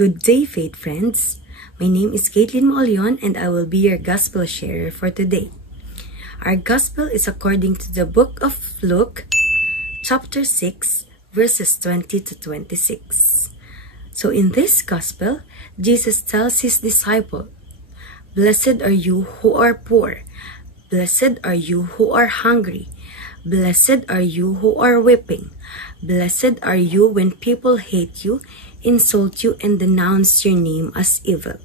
Good day, faith friends. My name is Caitlin Maulion and I will be your gospel sharer for today. Our gospel is according to the book of Luke, chapter 6, verses 20 to 26. So in this gospel, Jesus tells his disciple, "Blessed are you who are poor. Blessed are you who are hungry. Blessed are you who are weeping. Blessed are you when people hate you, insult you, and denounce your name as evil."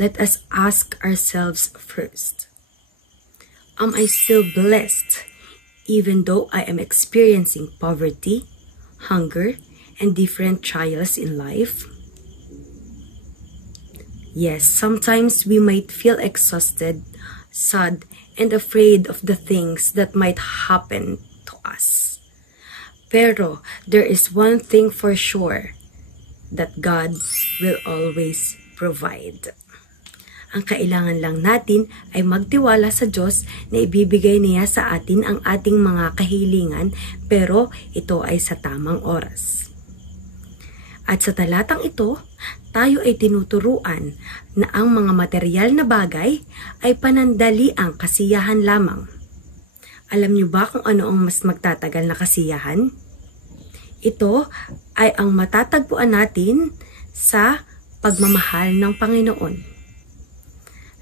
Let us ask ourselves first, am I still blessed even though I am experiencing poverty, hunger, and different trials in life? Yes, sometimes we might feel exhausted, sad, and afraid of the things that might happen to us. Pero there is one thing for sure, that God will always provide. Ang kailangan lang natin ay magtiwala sa Diyos na ibibigay niya sa atin ang ating mga kahilingan, pero ito ay sa tamang oras. At sa talatang ito, tayo ay tinuturuan na ang mga material na bagay ay panandaliang kasiyahan lamang. Alam niyo ba kung ano ang mas magtatagal na kasiyahan? Ito ay ang matatagpuan natin sa pagmamahal ng Panginoon.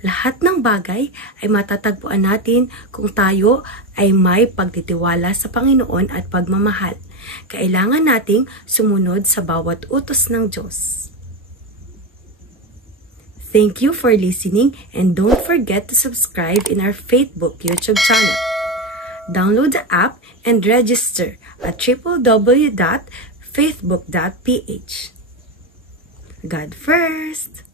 Lahat ng bagay ay matatagpuan natin kung tayo ay may pagtitiwala sa Panginoon at pagmamahal. Kailangan nating sumunod sa bawat utos ng Diyos. Thank you for listening and don't forget to subscribe in our Facebook YouTube channel. Download the app and register at www.faithbook.ph. God first!